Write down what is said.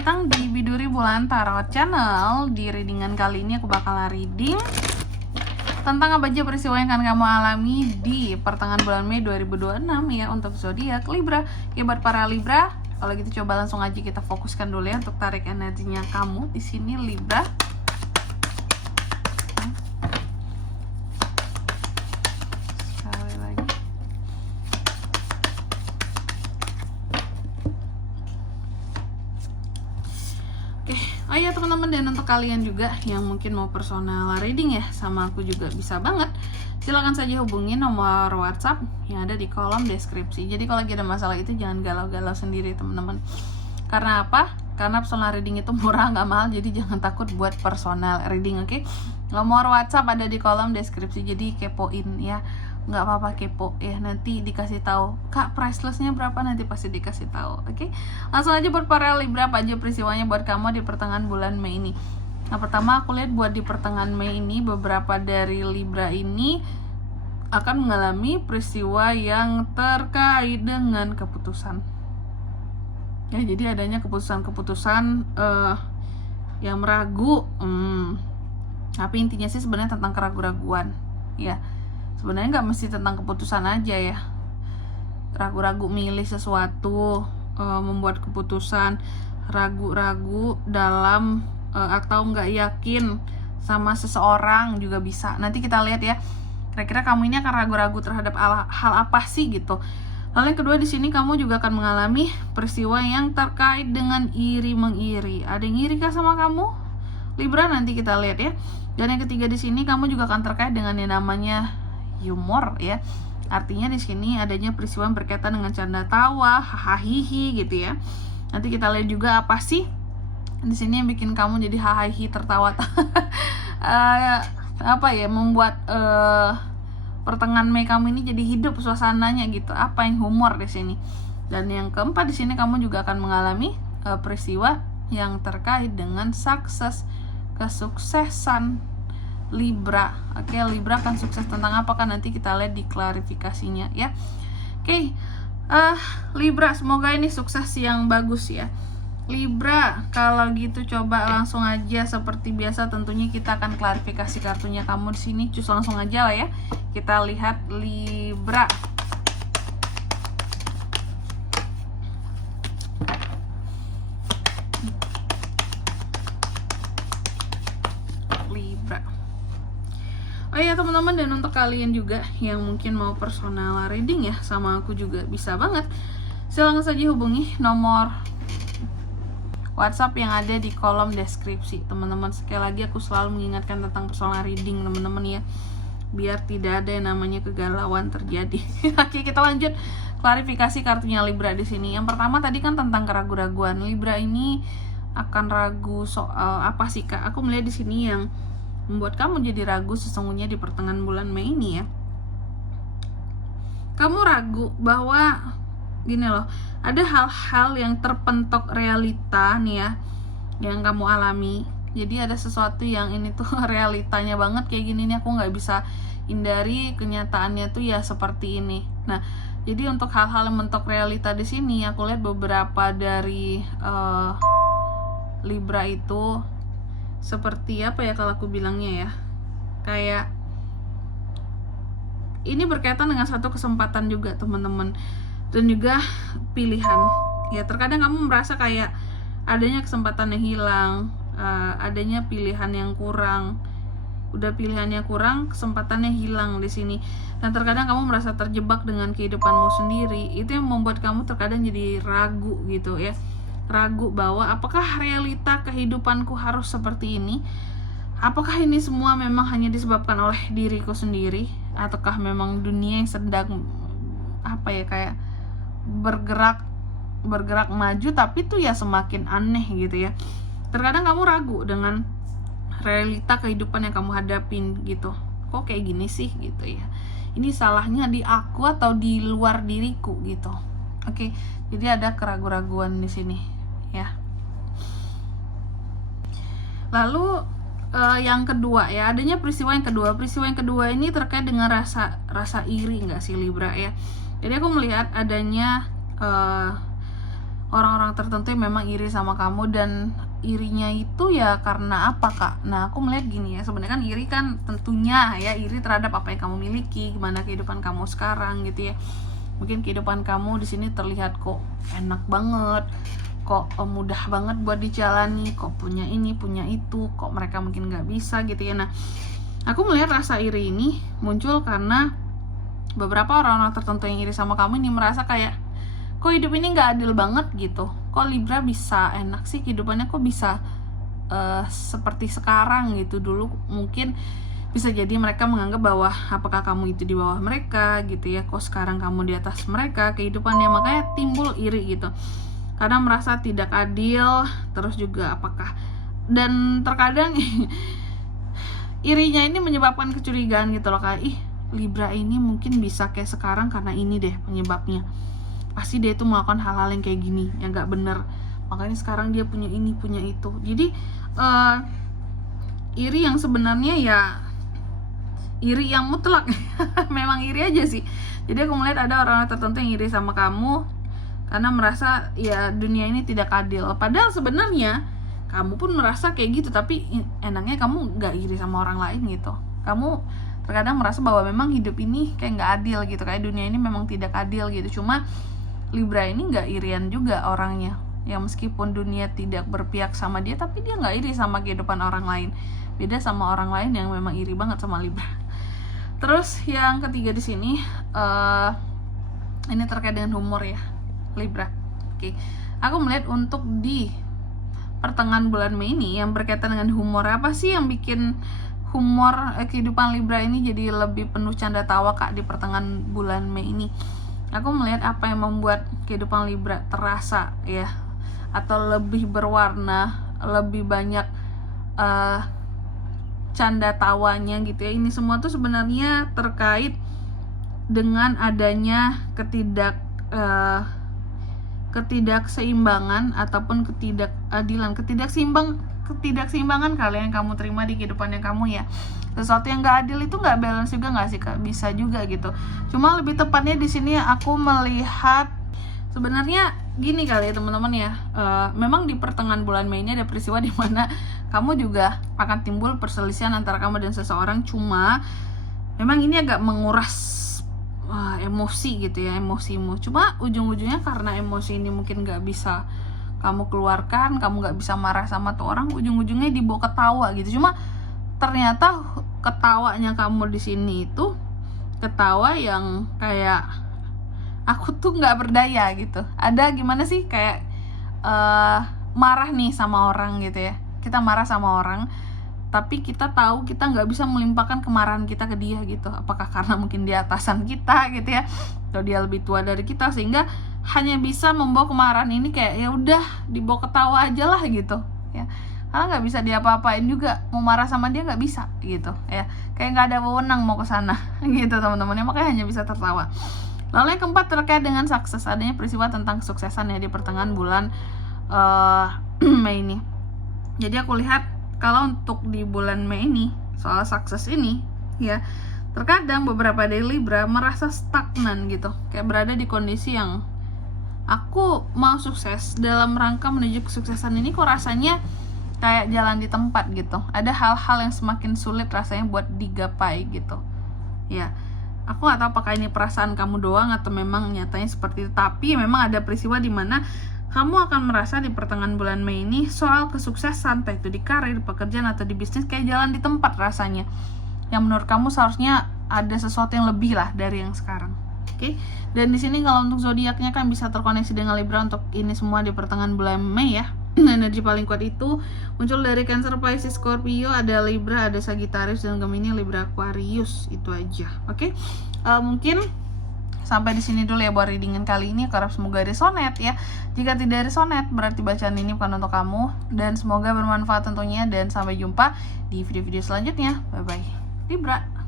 datang di Biduri Bulan Tarot Channel. Di readingan kali ini aku bakal reading tentang apa aja peristiwa yang akan kamu alami di pertengahan bulan Mei 2026 ya untuk zodiak Libra. Ya buat para Libra, kalau gitu coba langsung aja kita fokuskan dulu ya untuk tarik energinya kamu di sini Libra. Sekali lagi. Oh iya teman-teman, dan untuk kalian juga yang mungkin mau personal reading ya sama aku juga bisa banget. Silahkan saja hubungi nomor WhatsApp yang ada di kolom deskripsi. Jadi kalau lagi ada masalah itu jangan galau-galau sendiri teman-teman. Karena apa? Karena personal reading itu murah nggak mahal, jadi jangan takut buat personal reading, oke? Nomor WhatsApp ada di kolom deskripsi, jadi kepoin ya. Nggak apa-apa kepo ya, nanti dikasih tahu kak pricelessnya berapa, nanti pasti dikasih tahu, oke? Langsung aja buat para Libra, apa aja peristiwanya buat kamu di pertengahan bulan Mei ini. Nah pertama aku lihat buat di pertengahan Mei ini beberapa dari Libra ini akan mengalami peristiwa yang terkait dengan keputusan ya, jadi adanya keputusan-keputusan yang meragu, tapi intinya sih sebenarnya tentang keraguan-raguan ya. Sebenarnya nggak mesti tentang keputusan aja ya, ragu-ragu milih sesuatu, membuat keputusan, ragu-ragu dalam atau nggak yakin sama seseorang juga bisa. Nanti kita lihat ya, kira-kira kamu ini akan ragu-ragu terhadap hal apa sih gitu. Lalu yang kedua di sini kamu juga akan mengalami peristiwa yang terkait dengan iri mengiri. Ada yang iri kah sama kamu Libra? Nanti kita lihat ya. Dan yang ketiga di sini kamu juga akan terkait dengan yang namanya humor ya. Artinya di sini adanya peristiwa yang berkaitan dengan canda tawa, hahaha gitu ya. Nanti kita lihat juga apa sih di sini yang bikin kamu jadi hahaha tertawa. Apa ya, membuat pertengahan Mei kamu ini jadi hidup suasananya gitu. Apa yang humor di sini. Dan yang keempat di sini kamu juga akan mengalami peristiwa yang terkait dengan sukses, kesuksesan Libra. Oke, Libra akan sukses tentang apa kan, nanti kita lihat di klarifikasinya ya. Oke, Libra semoga ini sukses yang bagus ya Libra. Kalau gitu coba langsung aja seperti biasa, tentunya kita akan klarifikasi kartunya kamu di sini. Cus langsung aja lah ya. Kita lihat Libra. Oh iya teman-teman, dan untuk kalian juga yang mungkin mau personal reading ya sama aku juga bisa banget. Silahkan saja hubungi nomor WhatsApp yang ada di kolom deskripsi teman-teman. Sekali lagi aku selalu mengingatkan tentang personal reading teman-teman ya, biar tidak ada yang namanya kegalauan terjadi. Oke, kita lanjut klarifikasi kartunya Libra di sini. Yang pertama tadi kan tentang keraguan-raguan. Libra ini akan ragu soal apa sih kak? Aku melihat di sini yang membuat kamu jadi ragu sesungguhnya di pertengahan bulan Mei ini ya. Kamu ragu bahwa gini loh, ada hal-hal yang terpentok realita nih ya yang kamu alami. Jadi ada sesuatu yang ini tuh realitanya banget kayak gini nih, aku nggak bisa hindari, kenyataannya tuh ya seperti ini. Nah jadi untuk hal-hal yang mentok realita di sini aku lihat beberapa dari Libra itu seperti apa ya kalau aku bilangnya ya, kayak ini berkaitan dengan satu kesempatan juga teman-teman, dan juga pilihan ya. Terkadang kamu merasa kayak adanya kesempatan yang hilang, adanya pilihan yang kurang, udah pilihannya kurang, kesempatannya hilang di sini. Dan terkadang kamu merasa terjebak dengan kehidupanmu sendiri. Itu yang membuat kamu terkadang jadi ragu gitu ya, ragu bahwa apakah realita kehidupanku harus seperti ini? Apakah ini semua memang hanya disebabkan oleh diriku sendiri, ataukah memang dunia yang sedang apa ya, kayak bergerak maju tapi tuh ya semakin aneh gitu ya. Terkadang kamu ragu dengan realita kehidupan yang kamu hadapin gitu. Kok kayak gini sih gitu ya. Ini salahnya di aku atau di luar diriku gitu. Oke, jadi ada keraguan-raguan di sini ya. Lalu yang kedua ya, adanya peristiwa yang kedua. Peristiwa yang kedua ini terkait dengan rasa iri nggak sih Libra ya. Jadi aku melihat adanya orang-orang tertentu yang memang iri sama kamu, dan irinya itu ya karena apa Kak? Nah, aku melihat gini ya, sebenarnya kan iri kan tentunya ya iri terhadap apa yang kamu miliki, gimana kehidupan kamu sekarang gitu ya. Mungkin kehidupan kamu di sini terlihat kok enak banget, kok mudah banget buat dijalani, kok punya ini, punya itu, kok mereka mungkin nggak bisa gitu ya. Nah, aku melihat rasa iri ini muncul karena beberapa orang-orang tertentu yang iri sama kamu ini merasa kayak, kok hidup ini nggak adil banget gitu, kok Libra bisa enak sih kehidupannya, kok bisa seperti sekarang gitu. Dulu mungkin bisa jadi mereka menganggap bahwa apakah kamu itu di bawah mereka gitu ya, kok sekarang kamu di atas mereka kehidupannya, makanya timbul iri gitu, karena merasa tidak adil. Terus juga apakah, dan terkadang irinya ini menyebabkan kecurigaan gitu loh, kayak Libra ini mungkin bisa kayak sekarang karena ini deh penyebabnya, pasti dia itu melakukan hal-hal yang kayak gini yang gak bener, makanya sekarang dia punya ini, punya itu. Jadi iri yang sebenarnya ya iri yang mutlak memang iri aja sih. Jadi aku melihat ada orang tertentu yang iri sama kamu karena merasa ya dunia ini tidak adil, padahal sebenarnya kamu pun merasa kayak gitu, tapi enaknya kamu gak iri sama orang lain gitu. Kamu terkadang merasa bahwa memang hidup ini kayak gak adil gitu, kayak dunia ini memang tidak adil gitu. Cuma Libra ini gak irian juga orangnya, ya meskipun dunia tidak berpihak sama dia, tapi dia gak iri sama kehidupan orang lain. Beda sama orang lain yang memang iri banget sama Libra. Terus yang ketiga di sini, ini terkait dengan humor ya Libra. Oke, aku melihat untuk di pertengahan bulan Mei ini yang berkaitan dengan humor, apa sih yang bikin humor kehidupan Libra ini jadi lebih penuh canda tawa Kak di pertengahan bulan Mei ini? Aku melihat apa yang membuat kehidupan Libra terasa ya, atau lebih berwarna, lebih banyak canda tawanya gitu ya. Ini semua tuh sebenarnya terkait dengan adanya ketidakseimbangan ataupun ketidakadilan, ketidakseimbangan kalian yang kamu terima di kehidupannya kamu ya. Sesuatu yang gak adil itu gak balance juga gak sih Kak? Bisa juga gitu. Cuma lebih tepatnya di sini aku melihat sebenarnya gini kali ya teman-teman ya. Memang di pertengahan bulan Mei ini ada peristiwa di mana kamu juga akan timbul perselisihan antara kamu dan seseorang. Cuma memang ini agak menguras emosi gitu ya, emosimu. Cuma ujung-ujungnya karena emosi ini mungkin gak bisa kamu keluarkan, kamu gak bisa marah sama tuh orang, ujung-ujungnya dibawa ketawa gitu. Cuma ternyata ketawanya kamu di sini itu ketawa yang kayak aku tuh nggak berdaya gitu. Ada gimana sih kayak marah nih sama orang gitu ya. Kita marah sama orang, tapi kita tahu kita nggak bisa melimpahkan kemarahan kita ke dia gitu. Apakah karena mungkin dia atasan kita gitu ya, atau dia lebih tua dari kita, sehingga hanya bisa membawa kemarahan ini kayak ya udah dibawa ketawa aja lah gitu ya. Karena nggak bisa diapa-apain juga, mau marah sama dia nggak bisa gitu ya, kayak nggak ada wewenang mau ke sana gitu teman-temannya, makanya hanya bisa tertawa. Lalu yang keempat terkait dengan sukses, adanya peristiwa tentang kesuksesan ya di pertengahan bulan Mei ini. Jadi aku lihat kalau untuk di bulan Mei ini soal sukses ini ya, terkadang beberapa dari Libra merasa stagnan gitu, kayak berada di kondisi yang aku mau sukses, dalam rangka menuju kesuksesan ini kok rasanya kayak jalan di tempat gitu. Ada hal-hal yang semakin sulit rasanya buat digapai gitu ya. Aku gak tahu apakah ini perasaan kamu doang atau memang nyatanya seperti itu, tapi memang ada peristiwa di mana kamu akan merasa di pertengahan bulan Mei ini soal kesuksesan, entah itu di karir, pekerjaan, atau di bisnis, kayak jalan di tempat rasanya, yang menurut kamu seharusnya ada sesuatu yang lebih lah dari yang sekarang. Oke. Dan di sini kalau untuk zodiaknya kan bisa terkoneksi dengan Libra untuk ini semua di pertengahan bulan Mei ya. Energi paling kuat itu muncul dari Cancer, Pisces, Scorpio, ada Libra, ada Sagittarius, dan Gemini, Libra, Aquarius. Itu aja. Oke. Mungkin sampai di sini dulu ya buat readingan kali ini. Harap semoga resonate ya. Jika tidak resonate berarti bacaan ini bukan untuk kamu, dan semoga bermanfaat tentunya, dan sampai jumpa di video-video selanjutnya. Bye bye Libra.